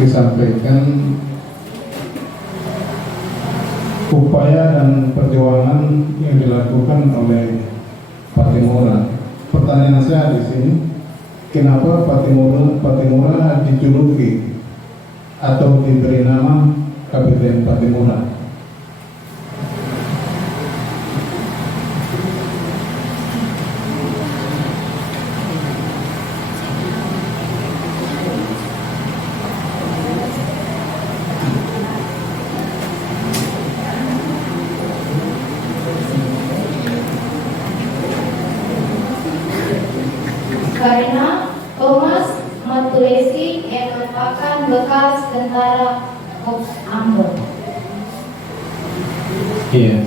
disampaikan upaya dan perjuangan yang dilakukan oleh Pattimura. Pertanyaan saya di sini, kenapa Pattimura dijuluki atau diberi nama Kapten Pattimura? Karena Thomas Matulesi yang merupakan bekas tentara Korps Ambon. Iya.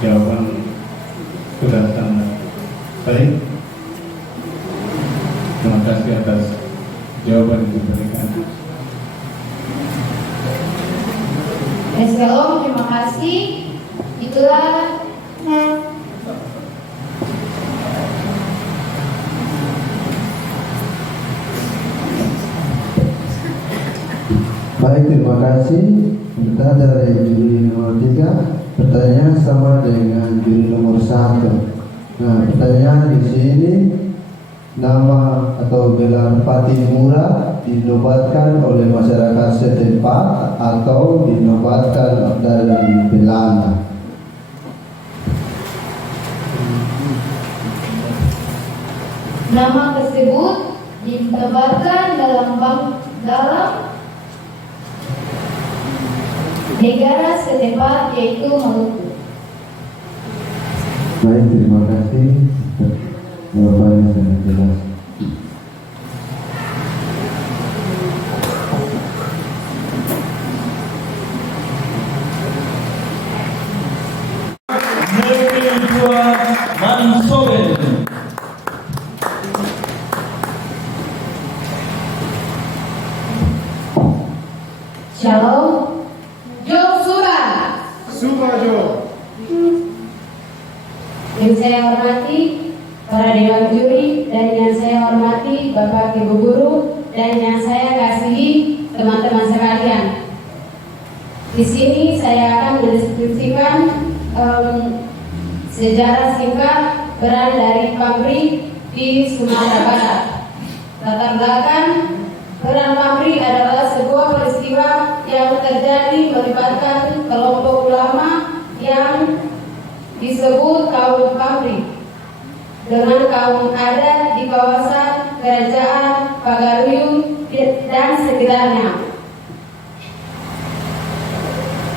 Jawaban sudah sangat baik. Terima kasih atas jawaban yang diberikan. Om, terima kasih. Itulah Baik, terima kasih. Kita dari juri nomor 3, pertanyaan sama dengan juri nomor 1. Nah, pertanyaan di sini, nama atau gelar Pattimura dinobatkan oleh masyarakat setempat atau dinobatkan dari Belanda? nama tersebut ditebarkan dalam negara setempat, yaitu Maluku. Baik, terima kasih. Jawabannya sangat jelas. Negeri Dua Mansoben. Shalom. Jo Suba. Yang saya hormati para dewan juri, dan yang saya hormati Bapak Ibu Guru, dan yang saya kasihi teman-teman sekalian. Di sini saya akan mendeskripsikan sejarah singkat peran dari PAMRI di Sumatera Barat. Latar belakang, peran PAMRI adalah sebuah peristiwa yang terjadi melibatkan kelompok ulama yang disebut kaum PAMRI dengan kaum adat di kawasan Kerajaan Pagaruyung dan sekitarnya.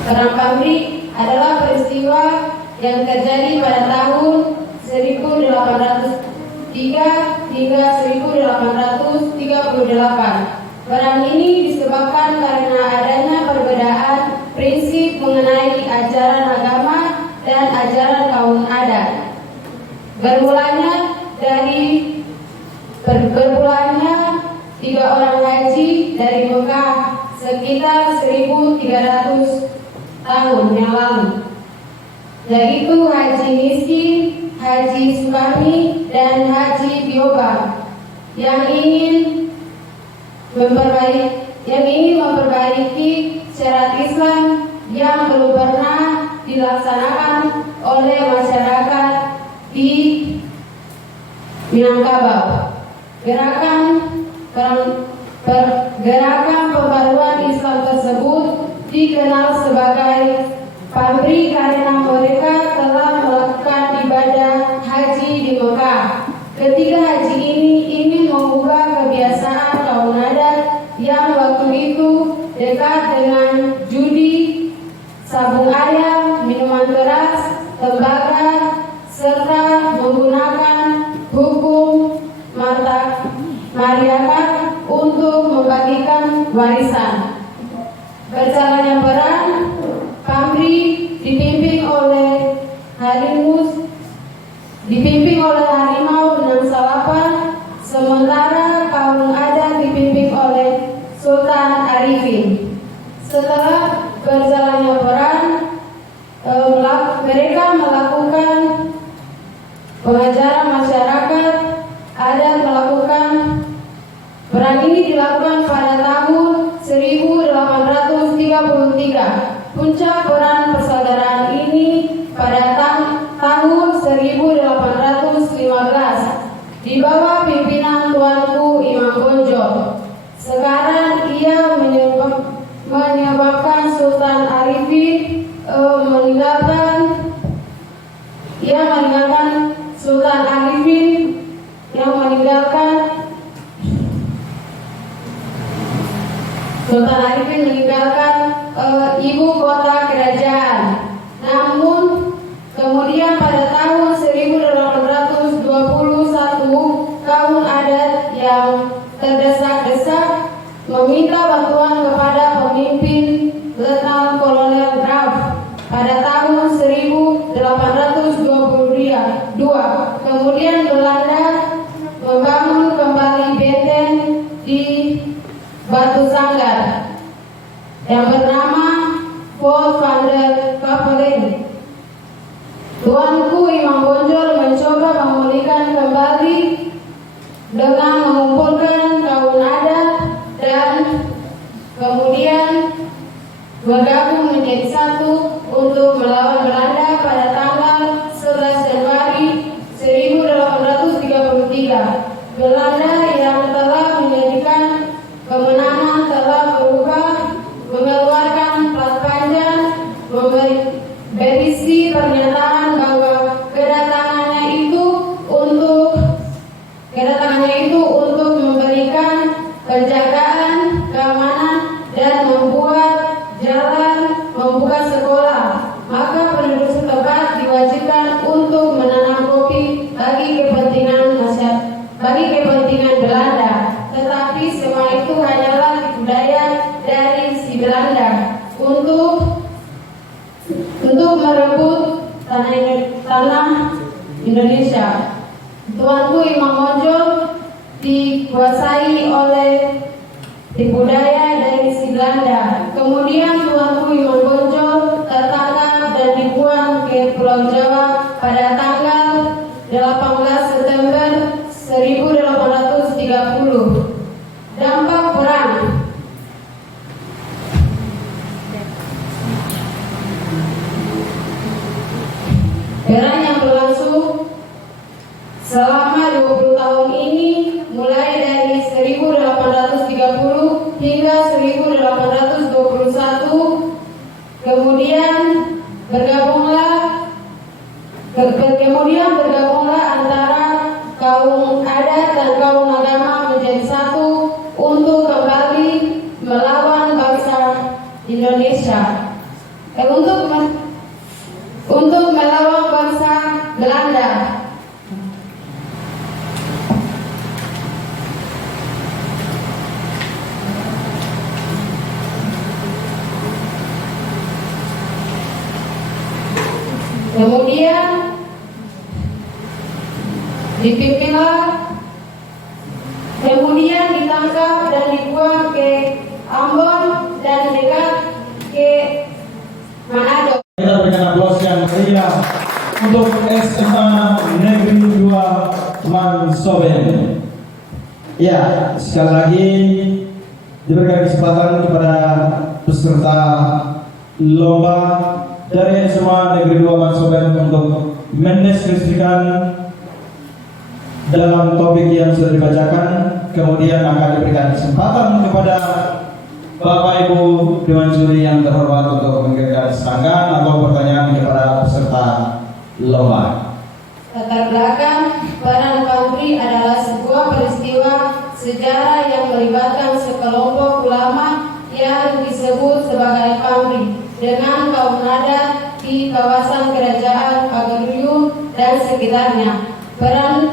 Peran PAMRI adalah peristiwa yang terjadi pada tahun 1803 hingga 1838. Perang ini disebabkan karena adanya perbedaan prinsip mengenai ajaran agama dan ajaran kaum adat. Bermulanya 3 orang haji dari Mekah sekitar 1300 tahun yang lalu, yaitu Haji Miskin, Haji Sukami, dan Haji Bioba yang ingin memperbaiki syariat Islam yang belum pernah dilaksanakan oleh masyarakat di Minangkabau. Gerakan pembaruan Islam tersebut dikenal sebagai PAMRI karena mereka telah melakukan ibadah haji di Mekah. Ketiga haji ini ingin mengubah kebiasaan kaum adat yang waktu itu dekat dengan judi, sabung ayam, minuman keras, tembaga, serta menggunakan hukum mariakat untuk membagikan warisan. Berjalannya perang, PAMRI dipimpin oleh harimau Benang Salapan, sementara kaum adat dipimpin oleh Sultan Arifin. Setelah berjalannya perang, mereka melakukan pengajaran masyarakat adat, melakukan Perang ini dilakukan pada tahun 1833. Puncak perang persaudaraan ini pada tahun 1815 di bawah pimpinan Tuanku Imam Bonjol. Sekarang ia menyebabkan Sultan Arifin meninggalkan Sultan Arifin meninggalkan ibu kota kerajaan. Namun kemudian pada tahun 1821 kaum adat yang terdesak-desak meminta bantuan kepada pemimpin Letnan Kolonel Graf pada tahun 1822. Kemudian Belanda membangun kembali benteng di Batu Sanggar yang bernama Fort van der Kapellen. Tuanku Imam Bonjol mencoba memulihkan kembali dengan mengumpulkan kaum adat dan kemudian bergabung menjadi satu untuk melawan Belanda pada tanggal 11 Januari 1833. Belanda yang telah menjadikan kemenangan telah mengeluarkan plat panjang berisi pernyataan bahwa kedatangannya itu untuk memberikan penjagaan keamanan dan membuka sekolah. Maka penduduk setempat diwajibkan untuk menanam kopi bagi kepentingan Belanda. Tetapi semua itu hanyalah budaya dari si Belanda untuk merebut tanah Indonesia. Tuanku Imam Bonjol dikuasai oleh tipu daya dari si Belanda. Kemudian Tuanku Imam Bonjol tertangkap dan dibuang ke Pulau Jawa pada tanggal 18 September 1830. Dampak perang. Perang yang berlangsung selama 20 tahun ini mulai dari 1830 hingga 1821. Kemudian bergabunglah antara kaum adat dan kaum agama menjadi satu untuk kembali melawan bangsa Indonesia. Untuk melawan bangsa Belanda. Kemudian ditangkap dan dibuang ke Ambon dan dekat ke Manado. Kita berikan aplaus yang meriah untuk SMA Negeri 2 Mansoben. Ya, sekali lagi diberikan kesempatan kepada peserta lomba dari SMA Negeri 2 Mansoben untuk mendeskripsikan dalam topik yang sudah dibacakan. Kemudian akan diberikan kesempatan kepada Bapak Ibu Dewan Juri yang terhormat untuk memberikan sanggahan atau pertanyaan kepada peserta lomba. Latar belakang perang Pamri adalah sebuah peristiwa sejarah yang melibatkan sekelompok ulama yang disebut sebagai Pamri dengan kaum adat di kawasan kerajaan Pagaruyung dan sekitarnya. Perang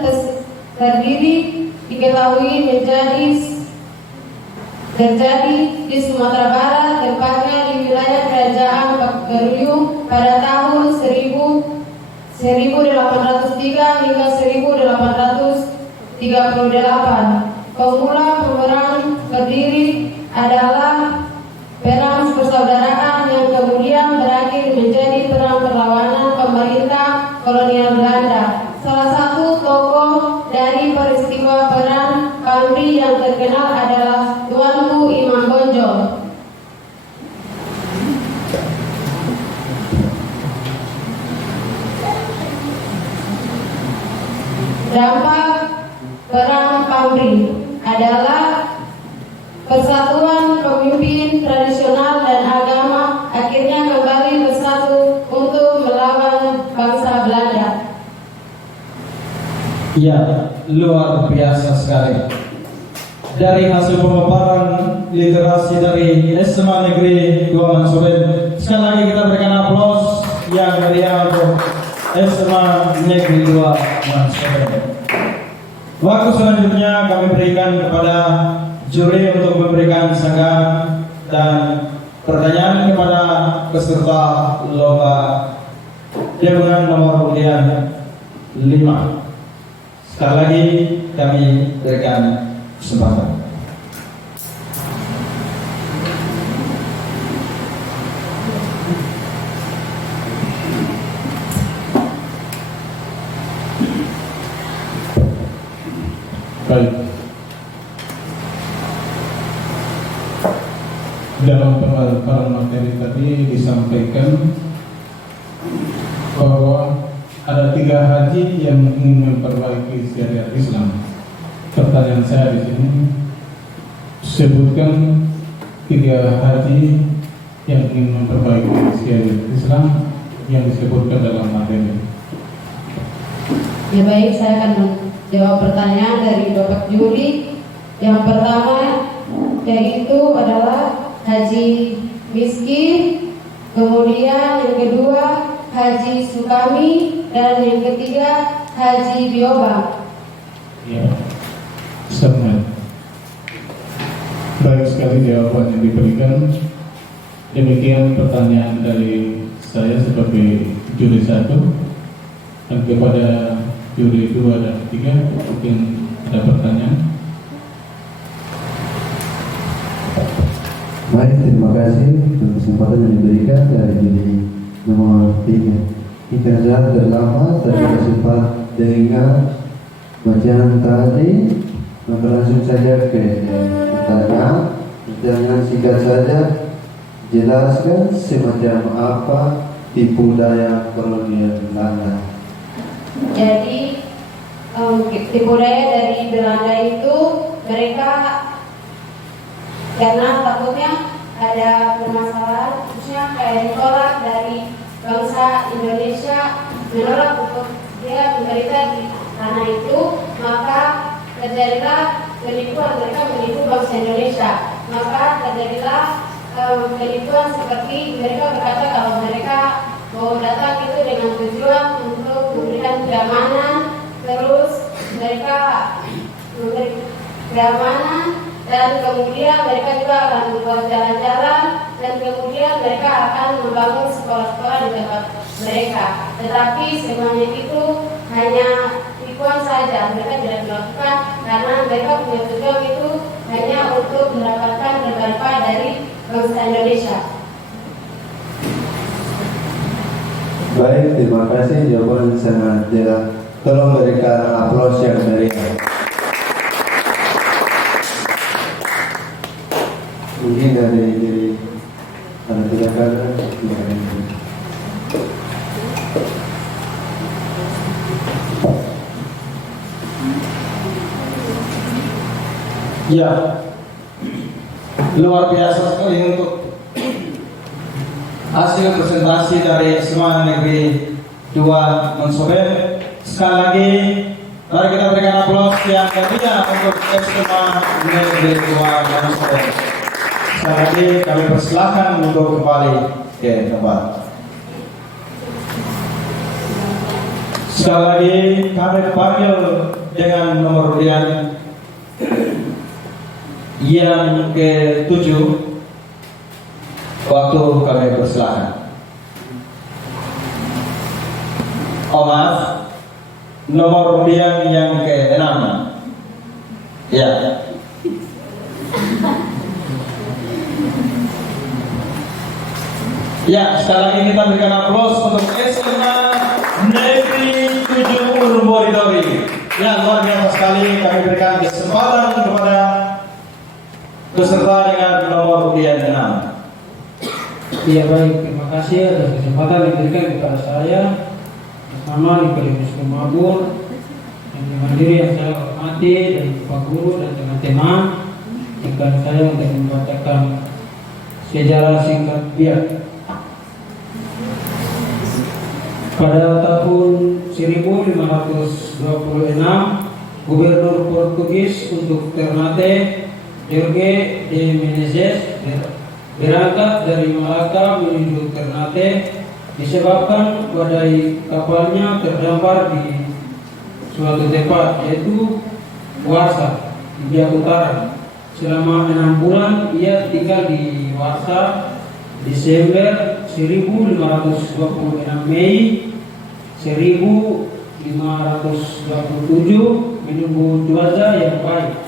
terdiri diketahui terjadi di Sumatera Barat, tepatnya di wilayah kerajaan Pagaruyung pada tahun 1803 hingga 1838. Pemula peperang terdiri adalah perang persaudaraan yang kemudian berakhir menjadi perang perlawanan pemerintah kolonial Belanda. Salah satu tokoh dari peristiwa perang Pamri yang terkenal luar biasa sekali. Dari hasil pemaparan literasi dari SMA Negeri 2 Mansurin, sekali lagi kita berikan aplaus yang meriah untuk SMA Negeri 2 Mansurin. Waktu selanjutnya kami berikan kepada juri untuk memberikan sanggahan dan pertanyaan kepada peserta lomba dengan nomor undian 5. Sekali lagi kami berikan kesempatan. Baik. Dalam pemaparan materi tadi disampaikan bahwa ada 3 haji yang ingin memperbaiki syariat Islam. Pertanyaan saya di sini, sebutkan 3 haji yang ingin memperbaiki syariat Islam yang disebutkan dalam materi. Ya baik, saya akan menjawab pertanyaan dari Bapak Juri. Yang pertama yaitu adalah Haji Miski, kemudian yang kedua Haji Sukami, dan yang ketiga Haji Bioba. Ya, sangat baik sekali jawaban yang diberikan. Demikian pertanyaan dari saya sebagai juri 1, dan kepada juri 2 dan 3 mungkin ada pertanyaan. Baik, terima kasih untuk kesempatan yang diberikan dari juri nomor 3. Jika saja terlambat saya sempat dengan bacaan tadi, maka langsung saja ke pertanyaan. Pertanyaan singkat saja, jelaskan semacam apa tipu daya kolonial Belanda. Jadi tipu daya dari Belanda itu mereka karena takutnya ada permasalahan, khususnya kayak ditolak dari bangsa Indonesia, menolak untuk dia menderita di tanah itu, maka terjadilah penipuan, mereka menipu bangsa Indonesia. Maka terjadilah penipuan seperti mereka berkata kalau mereka mau datang itu dengan tujuan untuk memberikan keamanan, terus mereka memberi keamanan, dan kemudian mereka juga akan membuat jalan-jalan, dan kemudian mereka akan membangun sekolah-sekolah di tempat mereka. Tetapi semuanya itu hanya tipuan saja, mereka tidak melakukan karena mereka punya tujuan itu hanya untuk mendapatkan bermanfaat dari bangsa Indonesia. Baik, terima kasih, jawaban sangat jelas. Tolong berikan aplaus yang meriah. Mungkin dari ada 3 kali. Ya, luar biasa sekali untuk hasil presentasi dari SMA Negeri 2 Mansurin. Sekali lagi, mari kita berikan aplaus yang meriah untuk SMA Negeri 2 Mansurin. Sekali lagi kami persilahkan untuk kembali ke tempat. Sekali lagi kami panggil dengan nomor undian yang ke-7. Waktu kami persilahkan. Oh maaf, nomor undian yang ke-6. Ya. Ya, sekali lagi kita berikan aplaus untuk SMA Negeri 7 Urboridori. Ya, luar biasa sekali kami berikan kesempatan kepada peserta dengan nomor undian 6. Ya baik, terima kasih atas kesempatan yang diberikan kepada saya bersama Nikodemus Kumabur yang dihadiri yang saya hormati dan Pak Guru dan teman-teman. Izinkan saya untuk membacakan sejarah singkat dia. Pada tahun 1526 Gubernur Portugis untuk Ternate, Jorge de Menezes, berangkat dari Malaka menuju Ternate disebabkan badai kapalnya terdampar di suatu tempat, yaitu Warsa di Biak Utara. Selama 6 bulan ia tinggal di Warsa. Desember 1526 Mei 1527 menunggu cuaca yang baik,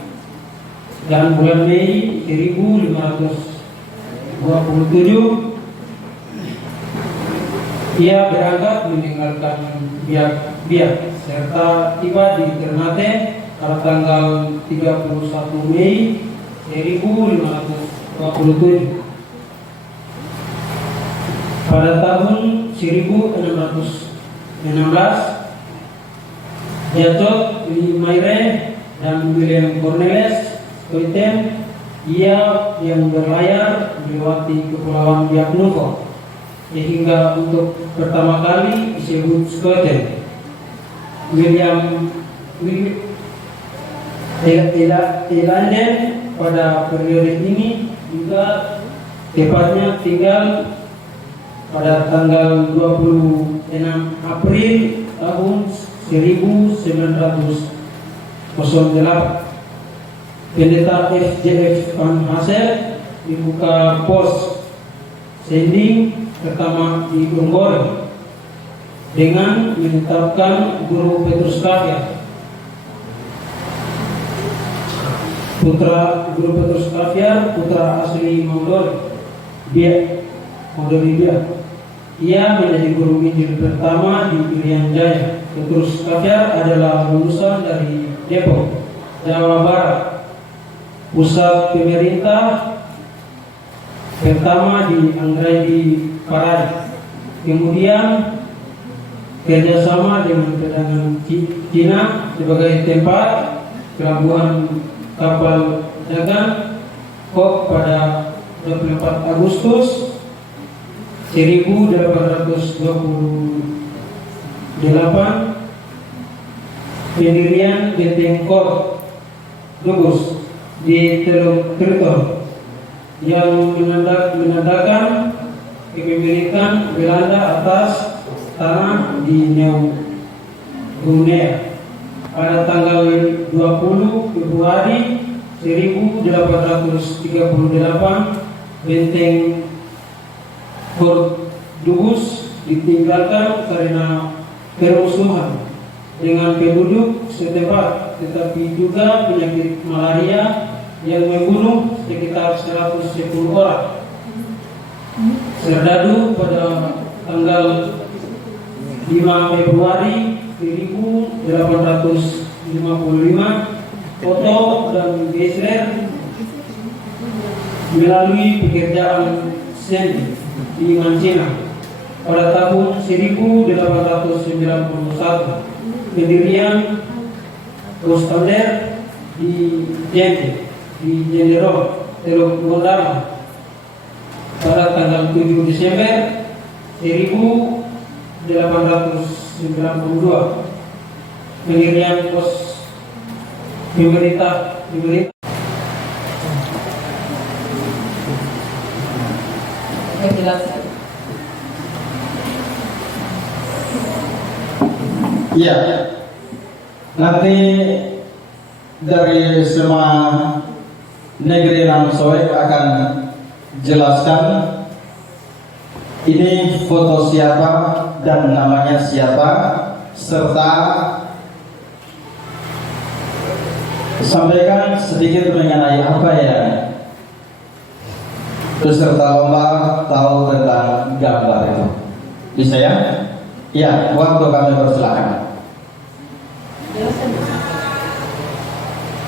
dan bulan Mei 1527 ia berangkat meninggalkan Biak serta tiba di Ternate pada tanggal 31 Mei 1527. Pada tahun 1616 Jatuh Limaire dan William Cornelis Scoiten, ia yang berlayar melewati kepulauan Biak Numfor, sehingga untuk pertama kali disebut Scoiten. William Elanden pada periode ini juga tepatnya tinggal pada tanggal 26 April tahun 1908. Pendeta FJF Van Hassel dibuka pos sending pertama di Unggori dengan menetapkan Guru Petrus Kavia. Guru Petrus Kavia putra asli Moldori Biak. Ia menjadi guru Injil pertama di Irian Jaya. Petrus Kavia adalah lulusan dari Depok, Jawa Barat. Pusat pemerintah pertama di Anggrek di Paradi. Kemudian kerjasama dengan cadangan Cina sebagai tempat pelabuhan kapal dagang Kok pada 24 Agustus 1828 pendirian Benteng Kor Dugus di Teluk Triton yang menandakan kepemilikan Belanda atas tanah di New Guinea. Pada tanggal 20 Februari 1838 Benteng Dugus ditinggalkan karena permusuhan dengan penduduk setempat, tetapi juga penyakit malaria yang membunuh sekitar 110 orang. Serdadu pada tanggal 5 Februari 1855 Otto dan Geisler melalui pekerjaan seni di Mancina. Pada tahun 1891 pendirian Kostander di Jente di Jenderal Teluk Gondama. Pada tanggal 7 Desember 1892 pendirian pos pemerintah Penjelasan. Iya, nanti dari semua negeri Nam Soek akan jelaskan ini foto siapa dan namanya siapa, serta sampaikan sedikit mengenai apa ya peserta lomba tahu tentang gambar itu. Bisa ya? Ya, waktu kami persilakan.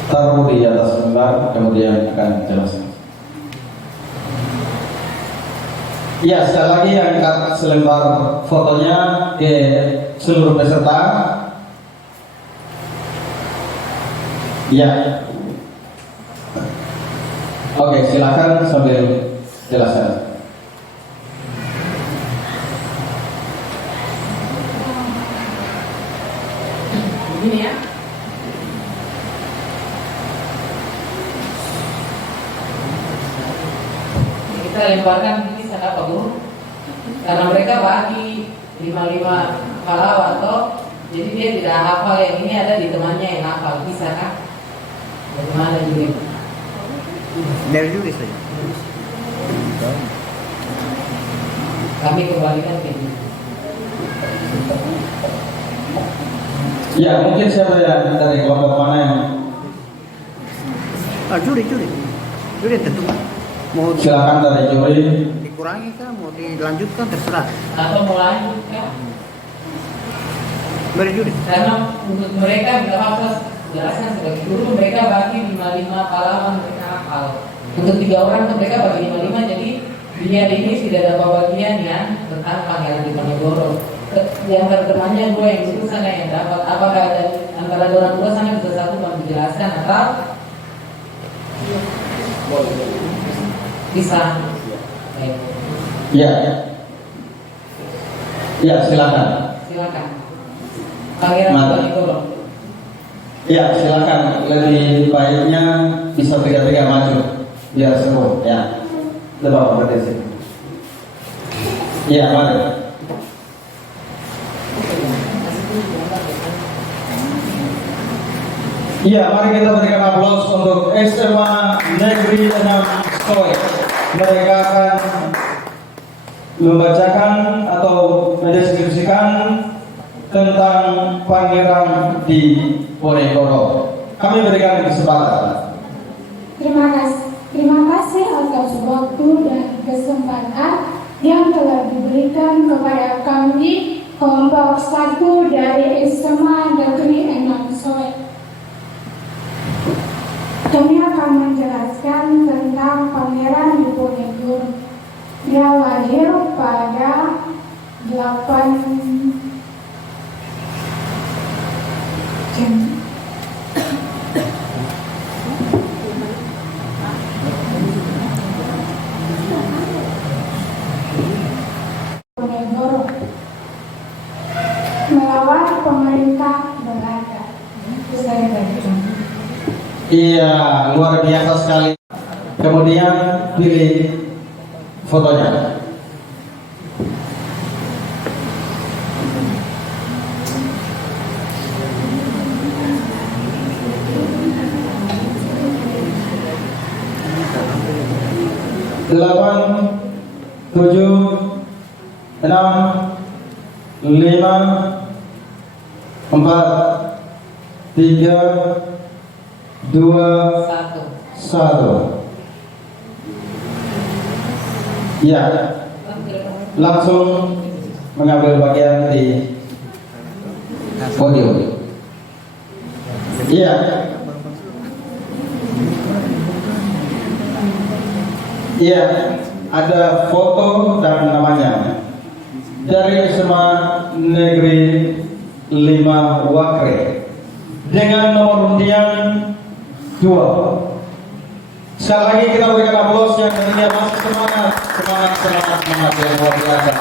Taruh di atas lembar, kemudian akan jelaskan. Ya, sekali lagi angkat selembar fotonya ke seluruh peserta. Ya. Oke, silakan sambil jelaskan. Begini ya. kita lemparkan ini sana Pak Guru, karena mereka bagi 55 pahlawan toh, jadi dia tidak hafal yang ini ada di temannya yang hafal, bisa kan? Bagaimana juga? Dari dulu saja. Kami kembalikan ke ini. Ya, mungkin siapa ya dari kelompok mana yang Juri tentu mau silakan dari juri. dikurangi kah, mau dilanjutkan terserah. Atau mau lanjut kan? Dari juri. Karena untuk mereka tidak hafal, jelaskan sebagai guru mereka bagi 55 pahlawan mereka hafal. Untuk 3 orang tuh mereka bagi 55, jadi dia ini tidak ada bagian yang tentang Pangeran Diponegoro. Di antara temannya 2 yang itu sana yang dapat. Apakah ada antara orang 2 sana bisa satu bantu jelaskan atau bisa? Baik. Ya, ya silakan. Silakan. Pangeran Diponegoro. Ya silakan. Lebih baiknya bisa 3-3 maju biar seru. Ya, coba berarti sih. Ya, mari. Iya, mari kita berikan aplaus untuk SMA Negeri 6 Soe. Mereka akan membacakan atau mendeskripsikan tentang Pangeran Diponegoro. Kami berikan kesempatan. Terima kasih atas waktu dan kesempatan yang telah diberikan kepada kami kelompok 1 dari SMA Negeri 6 Soe. Kami akan menjelaskan tentang Pangeran Diponegoro. Dia lahir pada 8 Diponegoro melawan pemerintah Belanda. Itu saya bagikan. Iya, luar biasa sekali. Kemudian pilih fotonya. Delapan, 7, 6, 5, 4, 3, 2, 1. Ya, langsung mengambil bagian di podium. Iya. Iya, ada foto dan namanya dari SMA Negeri 5 Wakre dengan nomor undian 2. Sekali lagi kita berikan aplaus yang tentunya masih semangat yang luar biasa.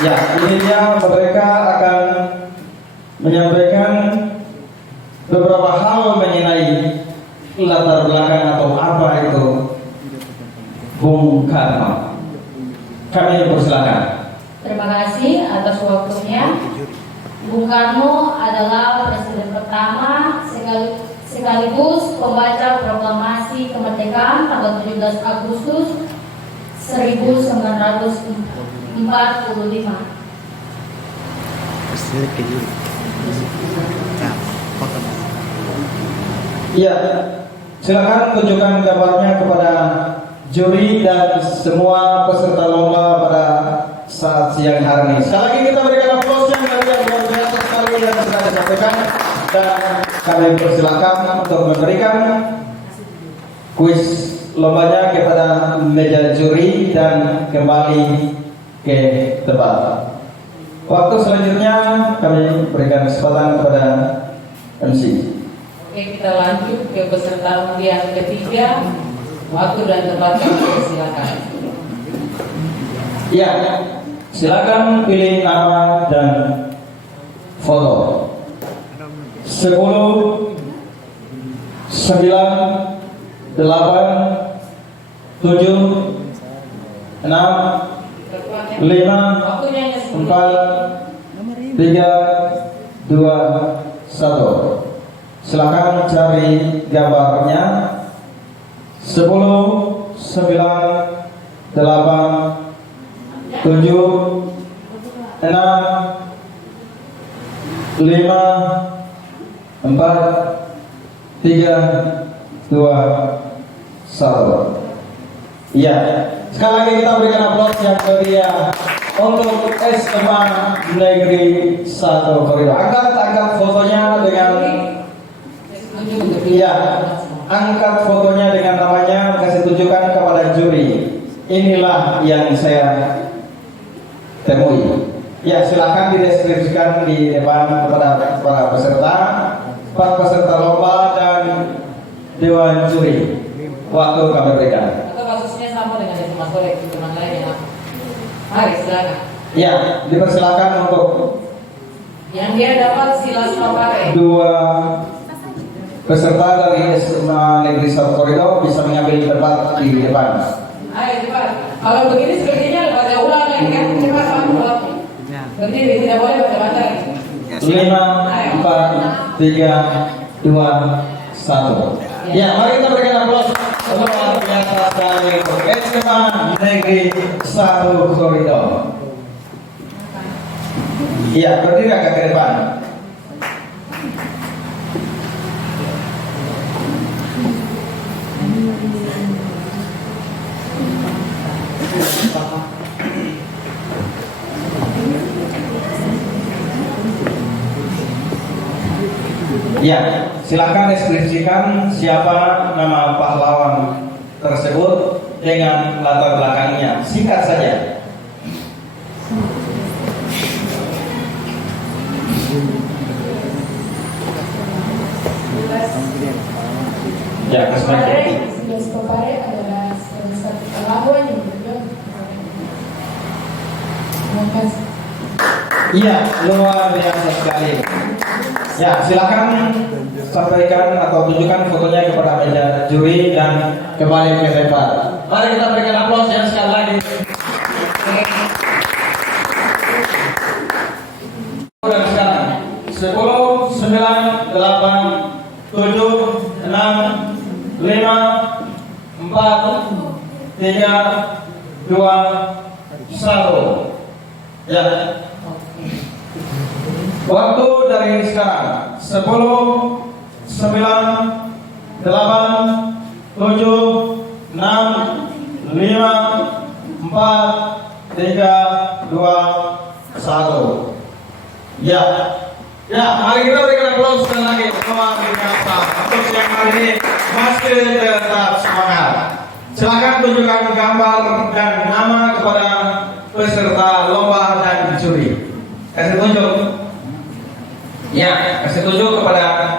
Ya, ini dia mereka akan menyampaikan beberapa hal mengenai latar belakang atau apa itu Bung Karno. Kami persilakan. Terima kasih atas waktunya. Bung Karno adalah presiden pertama sekaligus pembaca proklamasi kemerdekaan tanggal 17 Agustus 1945. Iya, silakan tunjukkan gambarnya kepada juri dan semua peserta lomba pada saat siang hari ini. Sekali lagi kita berikan aplaus yang luar biasa sekali yang sudah disampaikan, dan kami persilakan untuk memberikan kuis lombanya kepada meja juri dan kembali ke tempat. Waktu selanjutnya kami berikan kesempatan kepada MC. Oke, kita lanjut ke peserta undian ketiga. Waktu dan tempat kami silakan. Ya, silakan pilih nama dan foto. 10, 9, 8, 7, 6, 5, 4, 3, 2, 1. Silakan cari gambarnya. 10, 9, 8, 7, 6, 5, 4, 3, 2, 1. Iya, sekali lagi kita berikan aplaus yang meriah untuk SMA Negeri 1 Koridor. Angkat fotonya dengan, iya, angkat fotonya dengan namanya, kasih tunjukkan kepada juri. Inilah yang saya temui. Ya, silakan dideskripsikan di depan kepada para peserta, para peserta lomba dan dewan juri. Waktu kami berikan. Atau kasusnya sama dengan yang Mas Soleh, teman lain yang mari silakan. Ya, dipersilakan untuk yang dia dapat silas pakai. 2 peserta dari SMA Negeri 1 Koridor bisa mengambil tempat di depan. Ayo cepat. Kalau begini sepertinya baca ulang lagi kan cepat kamu ulang. Berdiri tidak boleh baca lagi. 5, 4, 3, 2, 1. Ya, mari kita berikan aplaus luar biasa sekali untuk SMA Negeri 1 Koridor. Iya, berdiri agak ke depan. Ya, silakan deskripsikan siapa nama pahlawan tersebut dengan latar belakangnya. Singkat saja. Ya, kesempatan. Silas Papare adalah salah satu pahlawan yang berjuang. Terima kasih. Iya, luar biasa sekali. Ya, silakan sampaikan atau tunjukkan fotonya kepada meja juri dan kembali ke tempat. Mari kita berikan aplaus yang sekali lagi. Dan sekarang 10, 9, 8, 7, 6, 5, 4, 3, 2, 1. Ya. Waktu dari sekarang 10, 9, 8, 7, 6, 5, 4, 3, 2, 1. Ya, mari kita berikan aplaus sekali lagi. Luar biasa. Untuk siang hari ini masih tetap semangat. Silakan tunjukkan gambar dan nama kepada peserta lomba dan juri. Kasih tunjuk. Ya, kasih tunjuk kepada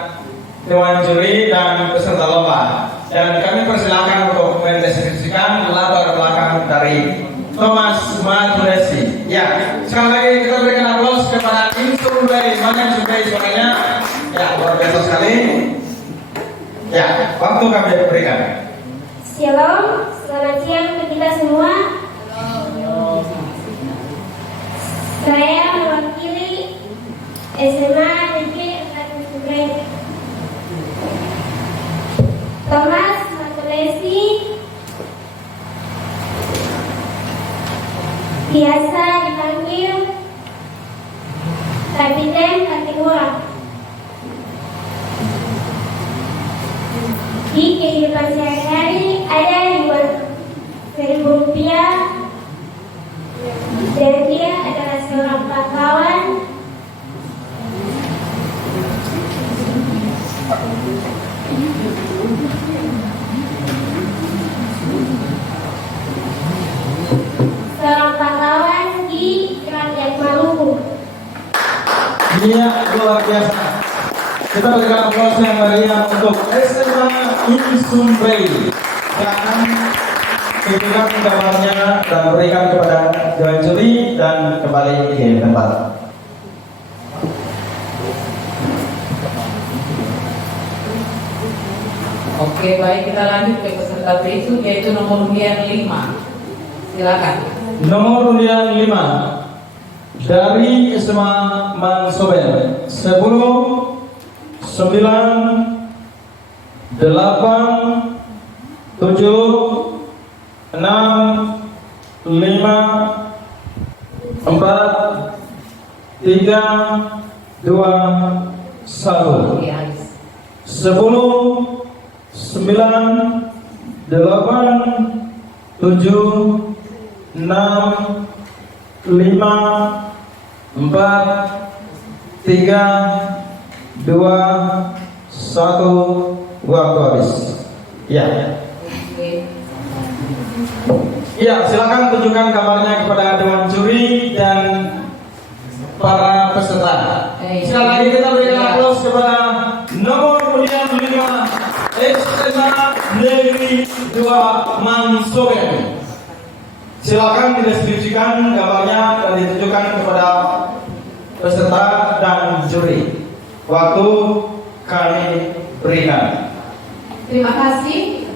dewan juri dan peserta lomba. Dan kami persilakan untuk mendeskripsikan latar belakang dari Thomas Matulesi. Ya, sekali lagi kita berikan aplaus kepada Insumbei. Mana Insumbei suaranya? Ya, luar biasa sekali. Ya, waktu kami berikan. Shalom, selamat siang untuk kita semua. Saya mewakili SMA Negeri 1 Subrek. Thomas Matulesi, biasa dipanggil Kapiten Katimura. Di kehidupan sehari-hari ada Rp2.000 dan dia adalah seorang pahlawan di rakyat Maluku. Iya, luar biasa. Kita berikan aplaus yang meriah untuk SMA Insumbei. Dan tunjukkan gambarnya dan berikan kepada dewan juri dan kembali ke tempat. Oke, baik, kita lanjut ke peserta berikut yaitu nomor undian 5. Silakan. Nomor undian 5 dari SMA Mansoben 10, 9, 8, 7, 6, 5, 4, 3, 2, 1. 10, 9, 8, 7, 6, 5, 4, 3, 2, 1. Waktu habis. Ya. Ya, silakan tunjukkan kamarnya kepada dewan juri dan para peserta. Sekali lagi kita berikan aplaus kepada nomor undian 5 SMA Negeri 2 Mansoben. Silakan dideskripsikan gambarnya dan ditunjukkan kepada peserta dan juri. Waktu kami berikan. Terima kasih.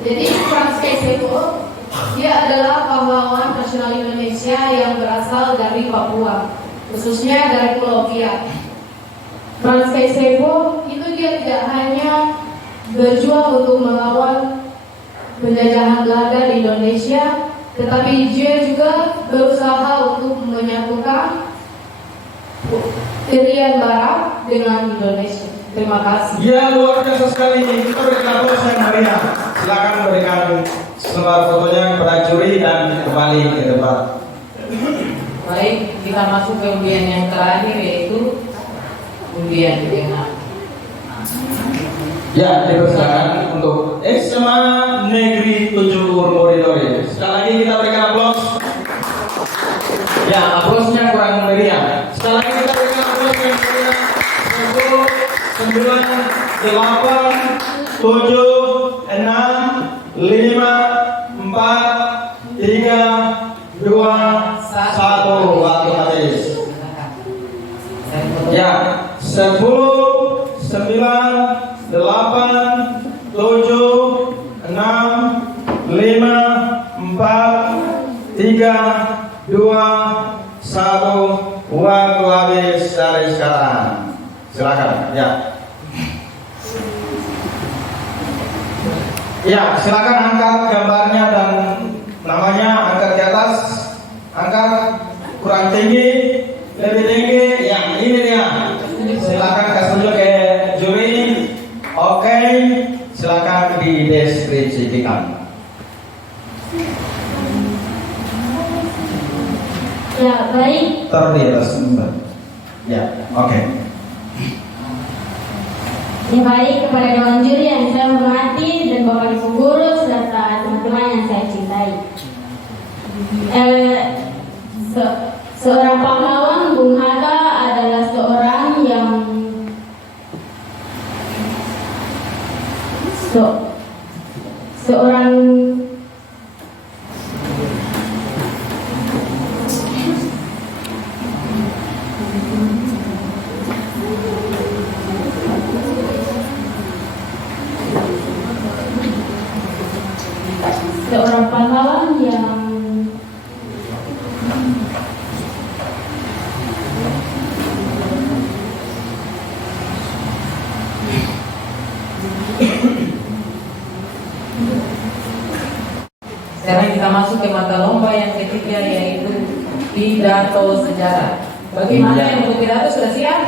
Jadi Franz Keisebo, dia adalah pahlawan nasional Indonesia yang berasal dari Papua, khususnya dari Pulau Biak. Franz Keisebo itu dia tidak hanya berjuang untuk melawan penjajahan Belanda di Indonesia, tetapi dia juga berusaha untuk menyatukan Irian Barat dengan Indonesia. Terima kasih. Ya, luar biasa sekali. Kita berikan aplaus yang meriah. Silakan berikan selembar fotonya kepada juri dan kembali ke tempat. Baik, kita masuk ke undian yang terakhir, yaitu undian dengan Ya, dipersilakan untuk SMA Negeri 7 Urmodidore. Sekali lagi kita berikan aplaus. Ya, aplausnya kurang meriah. Sekali lagi kita berikan aplaus yang meriah. 10, 9, 8, 7, 6, 5, 4, 3, 2, 1. Waktu habis. Ya, 10, 9, 8, 7, 6, 5, 4, 3, 2, 1. Waktu habis dari sekarang. Silakan. Ya. Ya, silakan angkat gambarnya dan namanya, angkat di atas, angkat kurang tinggi, lebih tinggi. Ya, ini dia. Silakan kasih tunjuk ke juri. Oke, silakan dideskripsikan. Ya, baik. Taruh di atas. Ya, oke. Ya, baik, kepada dewan juri yang saya hormati dan Bapak Ibu guru serta teman-teman yang saya cintai. Seorang pahlawan Bung Hatta adalah seorang yang seorang pahlawan yang Sekarang kita masuk ke mata lomba yang ketiga, yaitu pidato sejarah. Bagaimana yang untuk pidato, sudah siap?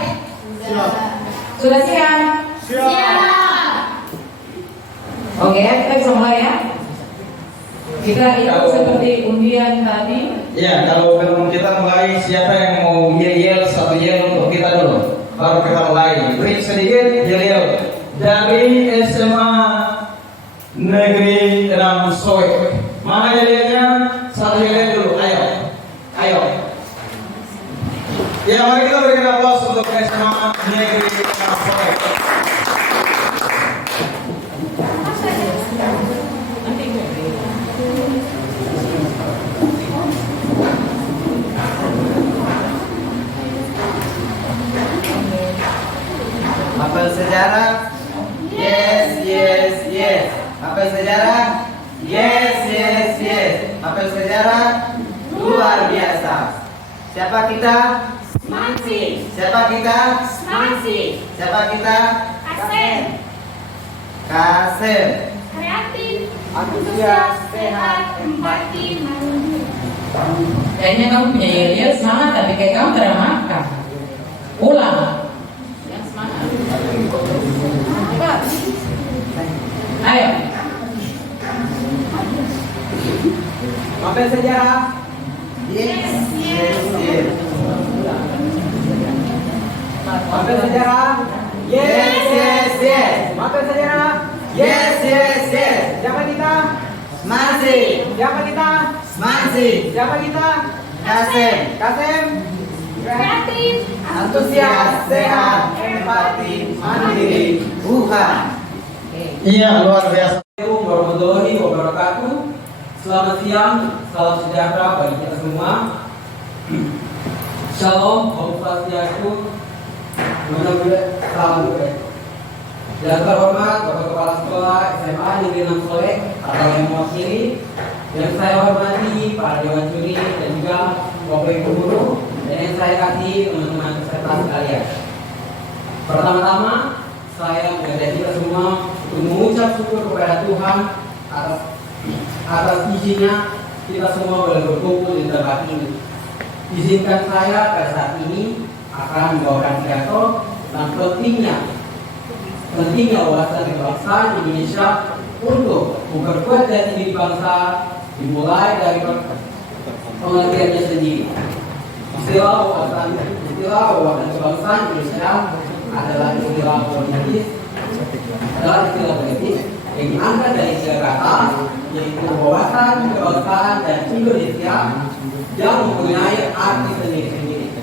Sudah siap? siap. Oke, kita bisa mulai ya. Kita itu seperti undian tadi. Ya, kalau belum kita mulai, siapa yang mau yel-yel, satu yel untuk kita dulu, baru kita mulai. Beri sedikit yel-yel dari SMA Negeri 6 Soek. Mana yel-yelnya? Satu yel dulu, ayo. Ayo. Ya, mari kita berikan aplaus untuk SMA Negeri 6 Soek. Apel sejarah? Yes, yes, yes. Apel sejarah? Yes, yes, yes. Apel mapel sejarah luar biasa. Siapa kita? Semansi. Siapa kita? Semansi. Siapa kita? Kasem. Kasem. Kreatif. Antusias, Sehat. Empati. Mandiri. Kayaknya kamu punya ide semangat, tapi kayak kamu termakan. Ulang. Yang semangat. Cepat. Ayo. Mapel sejarah. Yes. Yes. Mapel sejarah. Yes, yes, yes. Mapel sejarah. Yes, yes, yes. Siapa kita? Semansi. Siapa kita? Semansi. Siapa kita? Kasem. Kasem. Kreatif. Antusias, sehat, empati, mandiri, Tuhan. Iya, luar biasa. Assalamualaikum warahmatullahi wabarakatuh. Selamat siang, salam sejahtera bagi kita semua. Shalom, Om Swastiastu, salam baik. Yang terhormat Bapak Kepala Sekolah SMA Negeri 6 Soleh atau yang mewakili, yang saya hormati para dewan juri dan juga Bapak Ibu guru, dan yang saya kasih teman-teman peserta sekalian. Pertama-tama, saya mengajak kita semua untuk mengucap syukur kepada Tuhan atas izinnya kita semua boleh berkumpul di tempat ini. Izinkan saya pada saat ini akan membawakan pidato tentang pentingnya wawasan kebangsaan Indonesia untuk memperkuat jati diri bangsa, dimulai dari pengertiannya sendiri. Istilah wawasan kebangsaan Indonesia adalah istilah politis yang diangkat dari tiga kata, yaitu wawasan kebangsaan dan Indonesia yang mempunyai arti sendiri-sendiri.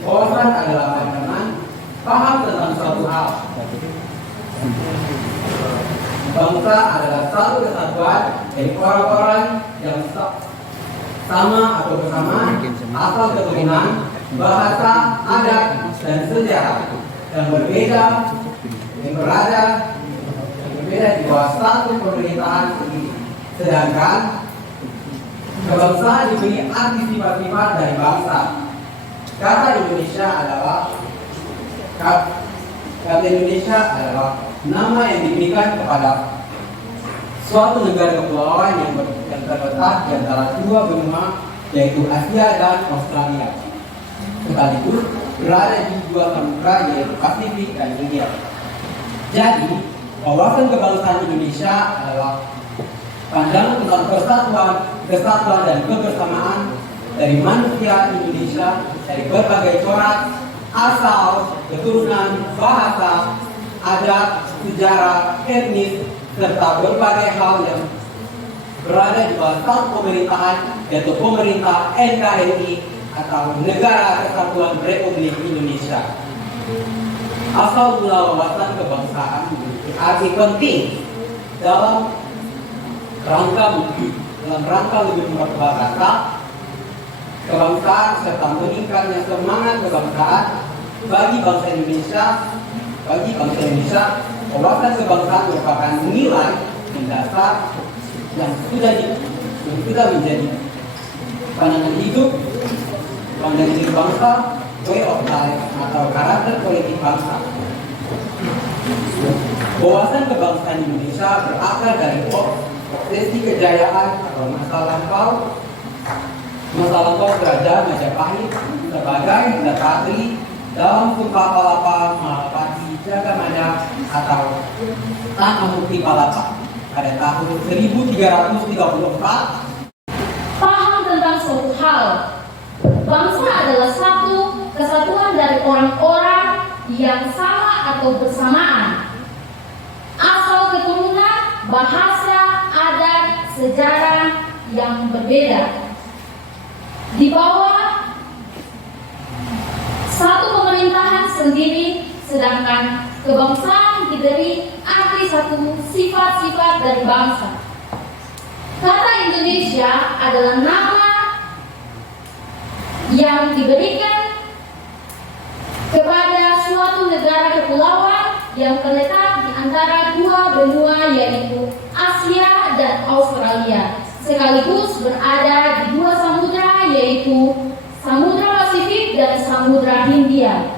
Wawasan adalah pandangan paham tentang suatu hal. Bangsa adalah satu kesatuan dari orang-orang yang sama atau bersamaan, asal keturunan, bahasa, adat, dan sejarah yang berbeda di bawah satu pemerintahan sendiri. Sedangkan kebangsaan diberi arti sifat-sifat dari bangsa. Kata Indonesia adalah nama yang diberikan kepada suatu negara kepulauan yang terletak di antara dua benua, yaitu Asia dan Australia, sekaligus berada di dua samudra, yaitu Pasifik dan India. Jadi, wawasan kebangsaan Indonesia adalah pandangan tentang kesatuan dan kebersamaan dari manusia Indonesia dari berbagai corak, asal, keturunan, bahasa, adat, sejarah, etnis, serta berbagai hal yang berada di bawah satu pemerintahan, yaitu pemerintah NKRI atau Negara Kesatuan Republik Indonesia. Asal mula wawasan kebangsaan memiliki arti penting dalam rangka lebih memperkuat rasa kebangsaan serta meningkatnya semangat kebangsaan bagi bangsa Indonesia. Wawasan kebangsaan merupakan nilai mendasar yang sudah menjadi pandangan hidup bangsa, way of life atau karakter politik bangsa. Wawasan kebangsaan Indonesia berakar dari obsesi kejayaan atau masa lampau kerajaan Majapahit sebagai datari dalam Sumpah Palapa Malapati Jagamana atau Tanah Bukti Palapa pada tahun 1334. Paham tentang suatu hal. Bangsa adalah satu kesatuan dari orang-orang yang sama atau bersamaan. Asal keturunan, bahasa, adat, sejarah yang berbeda. Di bawah satu pemerintahan sendiri, sedangkan kebangsaan diberi arti satu sifat-sifat dari bangsa. Kata Indonesia adalah nama yang diberikan kepada suatu negara kepulauan yang terletak di antara dua benua, yaitu Asia dan Australia. berada di dua samudra, yaitu Samudra Pasifik dan Samudra Hindia.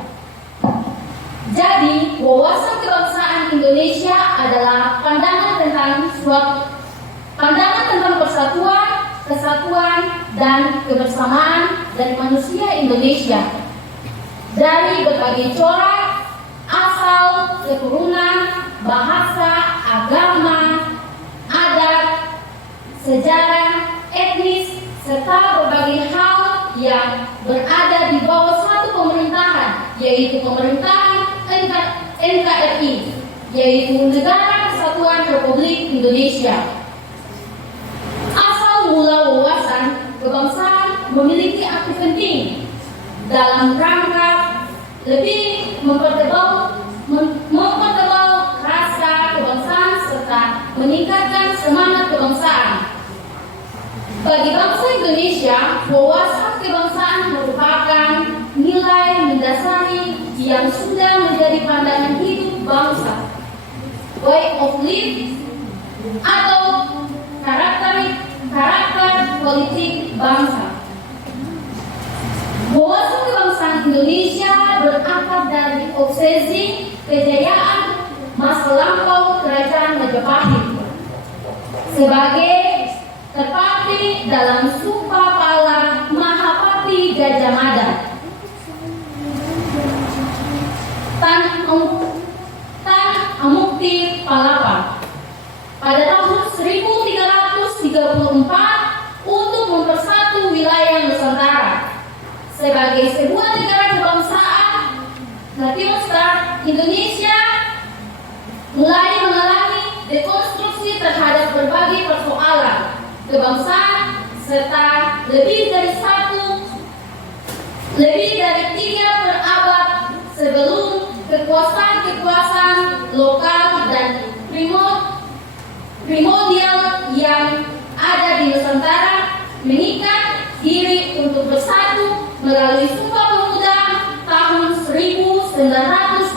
Jadi, wawasan kebangsaan Indonesia adalah pandangan tentang persatuan, kesatuan, dan kebersamaan dari manusia Indonesia. Dari berbagai corak, asal, keturunan, bahasa, agama, adat, sejarah, etnis, serta berbagai hal yang berada di bawah satu pemerintahan, yaitu pemerintahan NKRI, yaitu Negara Kesatuan Republik Indonesia. Asal mula wawasan kebangsaan memiliki arti penting dalam rangka lebih mempertebal rasa kebangsaan serta meningkatkan semangat kebangsaan. Bagi bangsa Indonesia, wawasan kebangsaan merupakan nilai mendasari yang sudah menjadi pandangan hidup bangsa, way of life, atau karakter politik bangsa. Wawasan kebangsaan Indonesia berakar dari obsesi kejayaan masa lampau Kerajaan Majapahit sebagai terpatri dalam Sumpah Pala Mahapati Gajah Mada. Tan Amukti Palapa pada tahun 1334 untuk mempersatu wilayah Nusantara sebagai sebuah negara kebangsaan. Timur Indonesia mulai mengalami dekonstruksi terhadap berbagai persoalan kebangsaan serta lebih dari 3 perabad sebelum kekuasaan lokal dan primordial yang ada di Nusantara mengikat diri untuk bersatu melalui Sumpah Pemuda tahun 1928.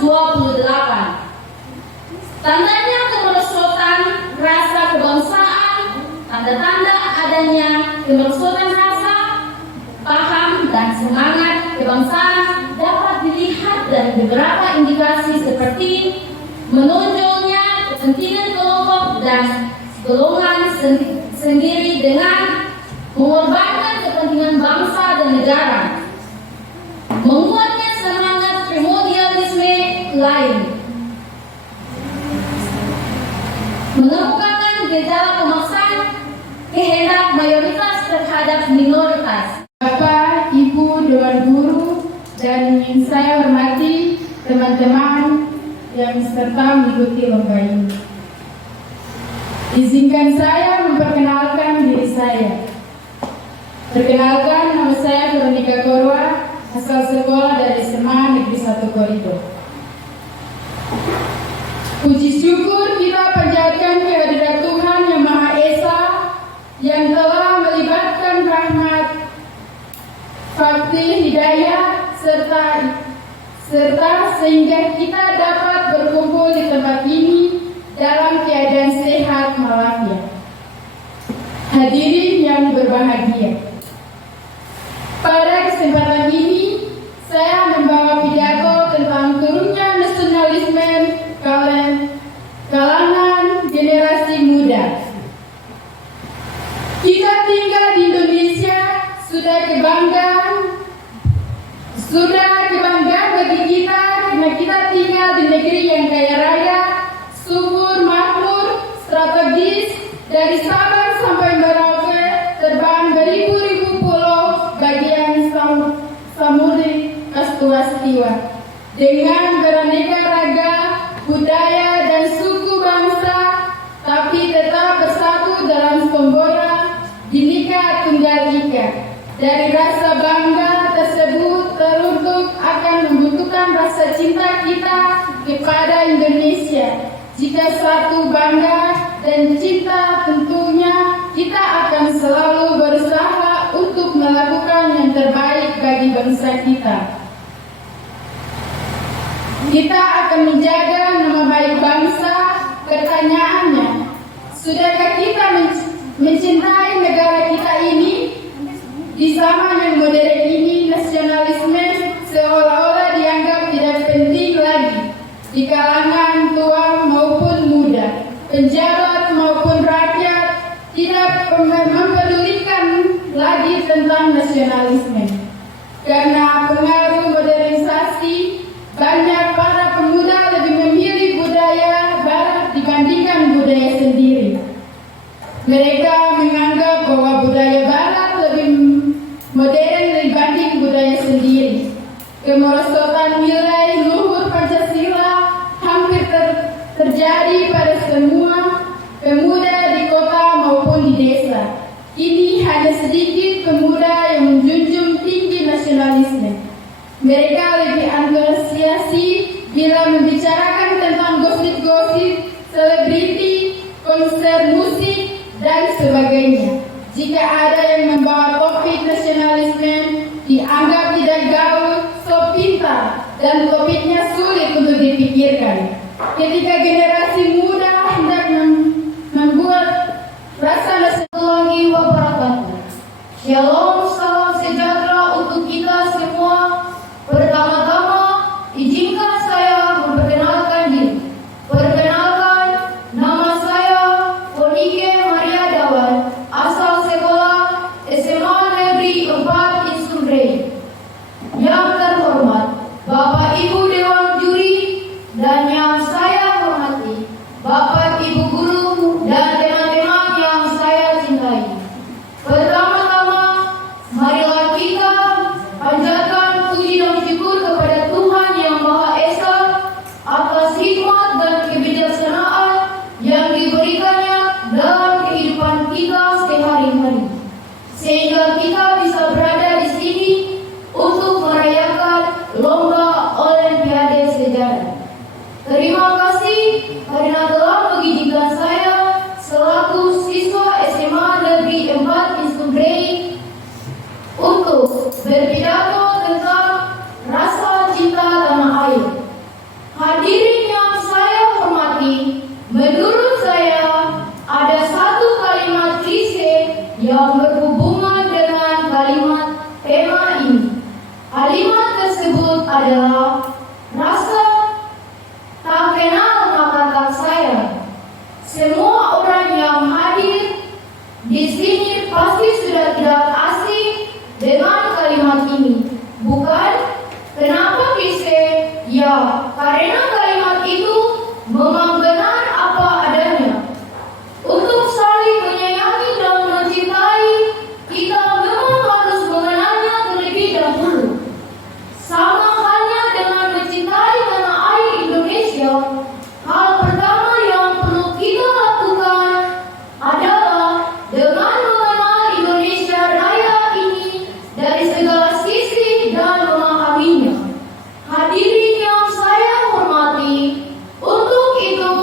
Tandanya kemerosotan rasa kebangsaan, tanda-tanda adanya kemerosotan rasa, paham dan semangat kebangsaan dapat dilihat dari beberapa indikasi seperti menonjolnya kepentingan kelompok dan golongan sendiri dengan mengorbankan kepentingan bangsa dan negara, menguatnya semangat primordialisme lain, mengemukakan gejala pemaksaan kehendak mayoritas terhadap minoritas. Bapak, Ibu, Dewan Guru, dan yang saya hormati teman-teman yang serta mengikuti lomba ini. Izinkan saya memperkenalkan diri saya. Perkenalkan, nama saya Veronica Korwa, asal sekolah dari SMA Negeri 1 Koridor. Puji syukur kita panjatkan kehadirat Tuhan Yang Maha Esa yang telah melibatkan rahmat, fakti, hidayah, serta sehingga kita dapat berkumpul di tempat ini dalam keadaan sehat walafiat. Hadirin yang berbahagia, pada kesempatan ini saya membawa pidato tentang turunnya nasionalisme kalangan generasi muda. Kita tinggal di Indonesia, sudah kebanggaan bagi kita karena kita tinggal di negeri yang kaya raya, subur, makmur, strategis, dari Sabang sampai Merauke, terbang beribu-ribu pulau bagian Samudra Katulistiwa dengan beraneka ragam budaya dan suku bangsa, tapi tetap bersatu dalam Tombora Bhinneka Tunggal Ika. Dari rasa bangga tersebut teruntuk akan membutuhkan rasa cinta kita kepada Indonesia. Jika satu bangga dan cinta, tentunya kita akan selalu berusaha untuk melakukan yang terbaik bagi bangsa kita. Kita akan menjaga nama baik bangsa. Pertanyaannya, sudahkah kita mencintai negara kita ini? Di zaman yang modern ini, nasionalisme seolah-olah dianggap tidak penting lagi di kalangan tua maupun muda, pejabat maupun rakyat tidak mempedulikan lagi tentang nasionalisme. Karena pengaruh modernisasi, banyak para pemuda lebih memilih budaya barat dibandingkan budaya sendiri. Mereka menganggap bahwa budaya barat lebih modern dibanding budaya sendiri. Kemerosotan nilai luhur Pancasila hampir terjadi pada semua pemuda di kota maupun di desa. Kini hanya sedikit pemuda yang menjunjung tinggi nasionalisme. Mereka lebih antusiasi bila membicarakan tentang gosip-gosip, selebriti, konser musik, dan sebagainya. Jika ada yang membawa topik nasionalisme, dianggap tidak gaul, so pintar, dan topiknya sulit untuk dipikirkan. Ketika generasi muda hendak membuat rasa nasionalisme wabarakatuh. Shalom, salam sejahtera untuk kita semua. Pertama-tama, izinkan saya memperkenalkan diri. Perkenalkan, nama saya Ponike Maria Dawan, asal sekolah SMA Negeri 4 Insumrei. Yang terhormat, Bapak Ibu Dewan Juri, dan yang saya hormati, Bapak Ibu Guru, dan teman-teman yang saya cintai. Pertama-tama, marilah kita panjatkan puji dan syukur kepada Tuhan Yang Maha Esa atas hikmat dan kebijaksanaan yang diberikannya dalam kehidupan kita sehari-hari, sehingga kita bisa berada di sini untuk merayakan lomba Olimpiade Sejarah. Terima kasih karena telah mengizinkan saya selaku siswa SMA Negeri 4 Insumrei untuk berpidato tentang rasa cinta tanah air. Hadirin yang saya hormati, menurut saya ada satu kalimat klise yang berhubungan dengan kalimat tema ini. Kalimat tersebut adalah rasa tak kenal maka tak sayang. Semua orang yang hadir di sini pasti sudah tidak asing dengan kalimat ini, bukan? Kenapa klise? Ya, karena kalimat itu memang benar apa adanya. Untuk saling menyayangi dan mencintai, kita memang harus mengenalnya terlebih dahulu. Sama halnya dengan mencintai tanah air Indonesia, hal pertama yang perlu kita lakukan adalah dengan mengenal Indonesia Raya ini dari segala sisi dan memahaminya. Hadirin yang saya hormati, untuk itu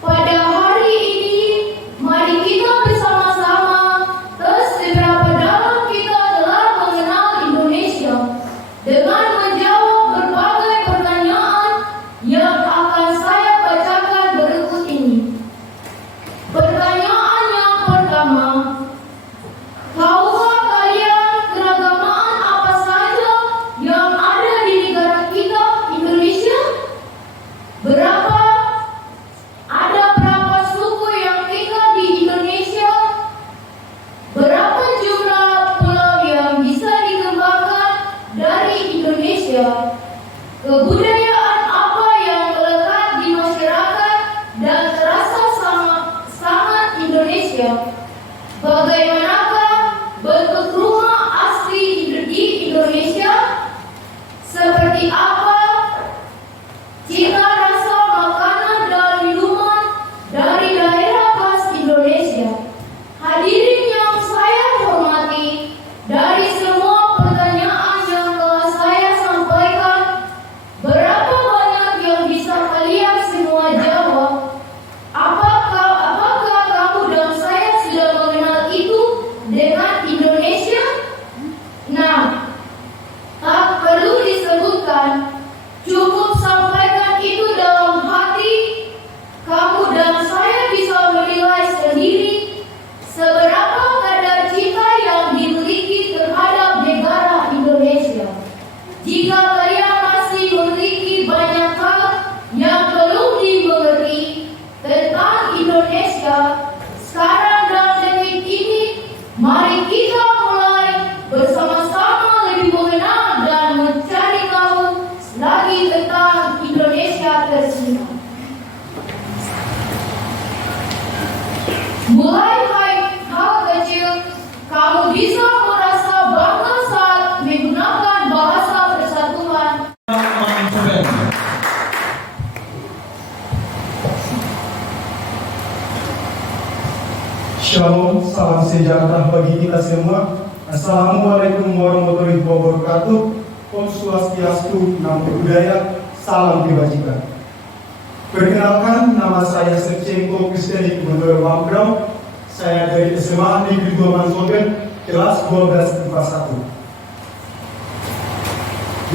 pada hari ini mari kita bersama-sama tes seberapa dalam kita telah mengenal Indonesia dengan menjawab berbagai pertanyaan yang akan saya bacakan berikut ini. Pertanyaan yang pertama, tahukah kalian keragamaan apa saja yang ada di negara kita, Indonesia? Ada berapa suku yang tinggal di Indonesia? Berapa jumlah pulau yang bisa dikembangkan dari Indonesia? Kebudayaan apa yang melekat di masyarakat dan terasa sangat Indonesia? Bagaimanakah bentuk rumah asli di Indonesia? Seperti apa cita rasa makanan dan minuman dari daerah khas Indonesia? Hadirin yang saya hormati, dari semua pertanyaan yang telah saya sampaikan, berapa banyak yang bisa kalian semua jawab? Apakah kamu dan saya sudah mengenal itu? Mulai hal kecil, kamu bisa merasa bangga saat menggunakan bahasa persatuan. Shalom, salam sejahtera bagi kita semua. Assalamualaikum warahmatullahi wabarakatuh. Om Swastiastu, Namo Buddhaya, salam kebajikan. Perkenalkan, nama saya Serchenko Kristeni Kumandoro Wamgrau. Saya dari SMA Negeri 2 Mansoben, kelas 12 IPA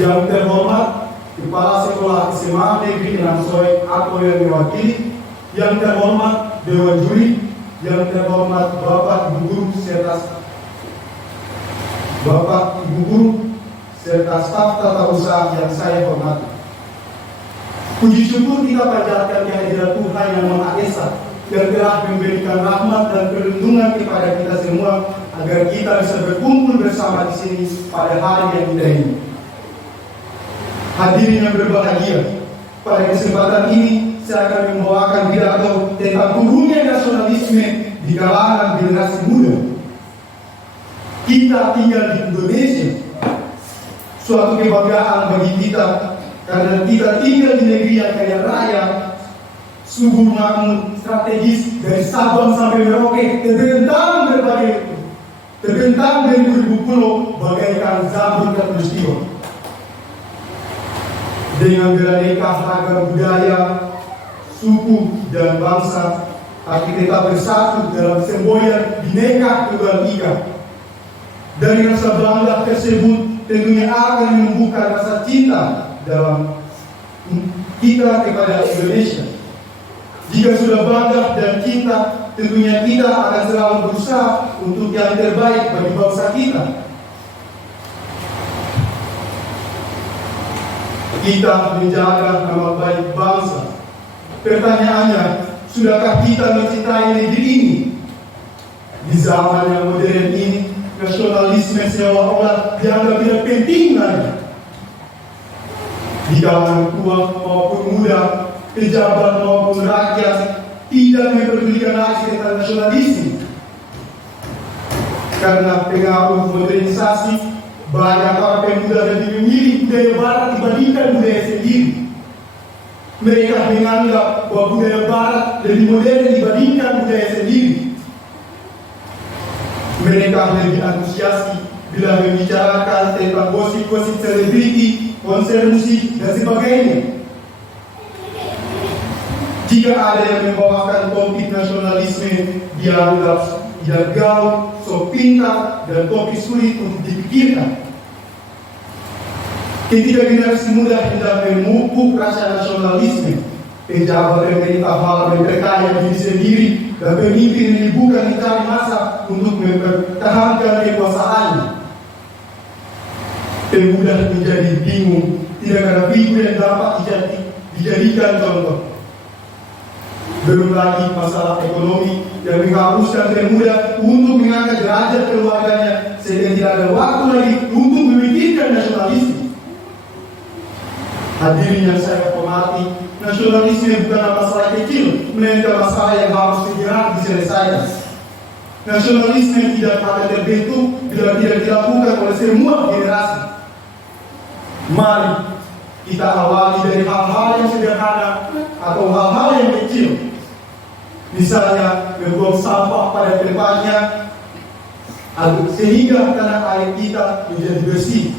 1. Yang terhormat, Kepala Sekolah SMA Negeri 6 Soe atau yang mewakili. Yang terhormat, Dewan Juri. Yang terhormat Bapak Ibu Guru serta staf tata usaha yang saya hormati. Puji syukur kita panjatkan kehadirat Tuhan yang Maha Esa yang telah memberikan rahmat dan perlindungan kepada kita semua agar kita bisa berkumpul bersama di sini pada hari yang indah ini. Hadirin yang berbahagia, pada kesempatan ini saya akan membawakan pidato tentang turunnya nasionalisme di kalangan generasi muda. Kita tinggal di Indonesia, suatu kebanggaan bagi kita karena kita tinggal di negeri yang kaya raya, subur makmur, strategis dari Sabang sampai Merauke, terbentang dari beribu pulau bagaikan Zabur Katulistiwa. Dengan beraneka ragam budaya, suku dan bangsa, tapi tetap bersatu dalam semboyan Bhinneka Tunggal Ika. Dari rasa bangga tersebut tentunya akan membuka rasa cinta dalam kita kepada Indonesia. Jika sudah bangga dan cinta, tentunya kita akan selalu berusaha untuk yang terbaik bagi bangsa kita. Kita menjaga nama baik bangsa. Pertanyaannya, sudahkah kita mencintai negeri ini? Di zaman yang modern ini, nasionalisme seolah-olah dianggap tidak penting lagi. Di kalangan tua maupun muda, pejabat maupun rakyat tidak memperdulikan lagi tentang nasionalisme. Karena pengaruh modernisasi, banyak para pemuda lebih memilih budaya barat dibandingkan budaya sendiri. Mereka menganggap bahwa budaya barat lebih modern dibandingkan budaya sendiri. Mereka lebih antusiasi bila membicarakan tentang gosip-gosip selebriti, konser musik, dan sebagainya. Jika ada yang membawakan topik nasionalisme, dianggap tidak gaul, sok pintar, dan topik sulit untuk dipikirkan. Ketika generasi muda hendak memupuk rasa nasionalisme, pejabat pemerintah malah memperkaya diri sendiri dan pemimpin ini bukan mencari masa untuk mempertahankan kekuasaannya. Pemuda menjadi bingung, tidak ada figur yang dapat dijadikan contoh. Belum lagi masalah ekonomi yang mengharuskan pemuda untuk mengangkat derajat keluarganya sehingga tidak ada waktu lagi untuk memikirkan nasionalisme. Hadirin yang saya hormati, nasionalisme bukanlah masalah kecil, melainkan masalah yang harus segera diselesaikan. Nasionalisme tidak akan terbentuk bila tidak dilakukan oleh semua generasi. Mari kita awali dari hal-hal yang sederhana atau hal-hal yang kecil. Misalnya membuang sampah pada tempatnya sehingga tanah air kita menjadi bersih.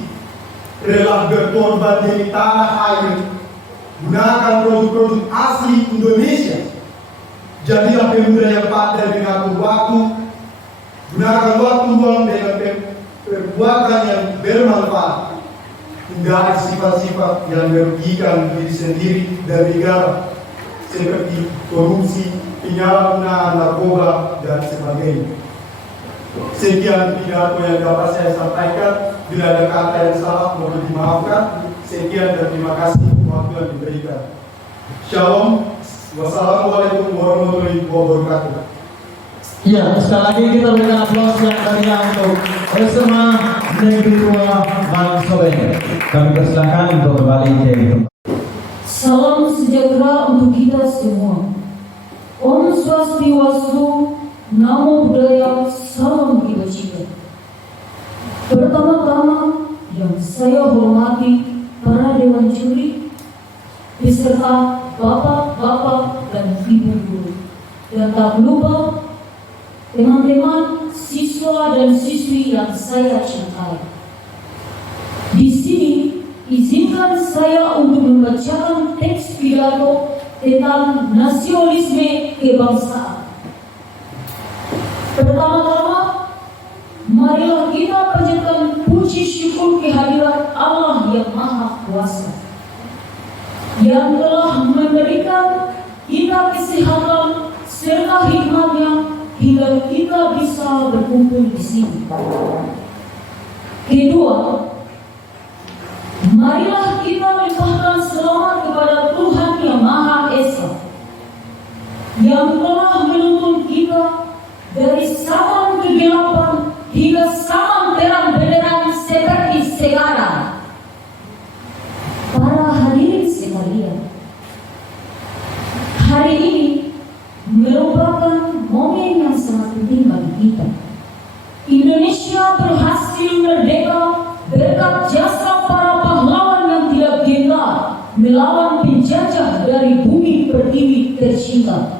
Rela berkorban demi tanah air, gunakan produk-produk asli Indonesia. Jadilah pemuda yang pandai mengatur waktu, gunakan waktu luang dengan perbuatan yang bermanfaat. Hindari sifat-sifat yang merugikan diri sendiri dan negara, seperti korupsi, penyalahgunaan narkoba, dan sebagainya. Sekian pidato yang dapat saya sampaikan. Bila ada kata yang salah mohon dimaafkan. Sekian dan terima kasih waktu yang diberikan. Shalom. Wassalamualaikum warahmatullahi wabarakatuh. Ya, sekali lagi kita berikan aplaus yang meriah untuk SMA Negeri 2 Mansoben. Kami persilakan untuk kembali ke Salam sejahtera untuk kita semua. Om Swastiastu, saya hormati para dewan juri beserta bapak-bapak dan ibu guru, dan tak lupa teman-teman siswa dan siswi yang saya cintai. Di sini izinkan saya untuk membacakan teks pidato tentang nasionalisme kebangsaan. Pertama-tama, marilah kita panjatkan puji syukur kehadirat Allah yang Maha Kuasa, yang telah memberikan kita kesehatan serta hikmatnya hingga kita bisa berkumpul di sini. Kedua, marilah kita limpahkan selamat kepada Tuhan yang Maha Esa, yang telah menuntun kita dari zaman kegelapan hingga zaman terang benderang seperti sekarang. Para hadirin sekalian, hari ini merupakan momen yang sangat penting bagi kita. Indonesia berhasil merdeka berkat jasa para pahlawan yang tidak gentar melawan penjajah dari bumi pertiwi tercinta.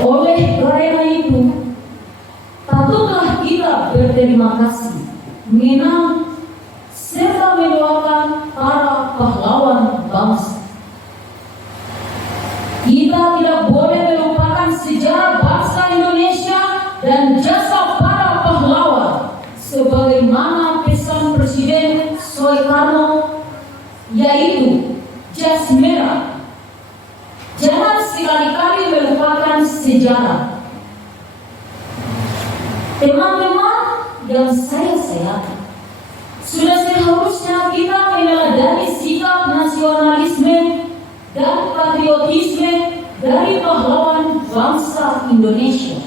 Oleh karena itu, patutlah kita berterima kasih, mengenang serta mendoakan para pahlawan bangsa. Kita tidak boleh melupakan sejarah bangsa Indonesia dan jasa para pahlawan, sebagaimana pesan Presiden Soekarno, yaitu jas merah. Jangan sekali-kali melupakan sejarah. Teman-teman yang saya sayangi, sudah seharusnya kita meneladani sikap nasionalisme dan patriotisme dari pahlawan bangsa Indonesia.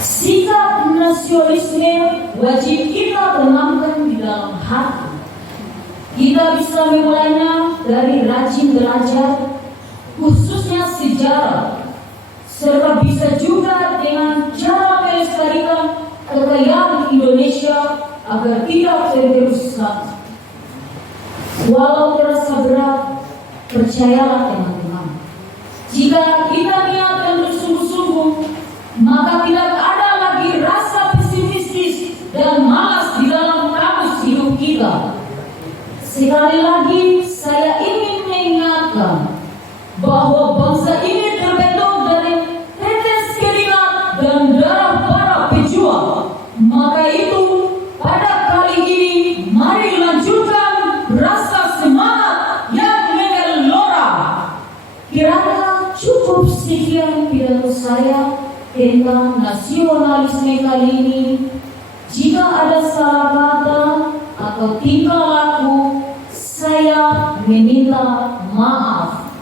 Sikap nasionalisme wajib kita tanamkan di dalam hati. Kita bisa memulainya dari rajin belajar, khususnya sejarah, serta bisa juga dengan cara melestarikan kekayaan Indonesia agar tidak tergerus lagi. Walau terasa berat, percayalah teman-teman, jika kita niatkan bersungguh-sungguh, maka tidak ada lagi rasa pesimistis dan malas di dalam kamus hidup kita. Sekali lagi saya ingin mengingatkan bahwa bangsa ini terbentuk dari tetes keringat dan darah para pejuang. Maka itu pada kali ini mari lanjutkan rasa semangat yang menggelora. Kiranya cukup sekian pidato saya tentang nasionalisme kali ini. Jika ada salah kata atau tingkah laku, saya meminta maaf.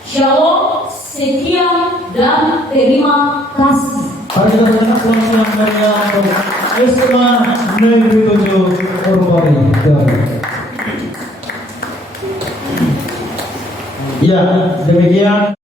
Shalom, sekian dan terima kasih. Mari kita berikan selamat meriah untuk SMA Negeri 7 Purwori. Ya, demikian.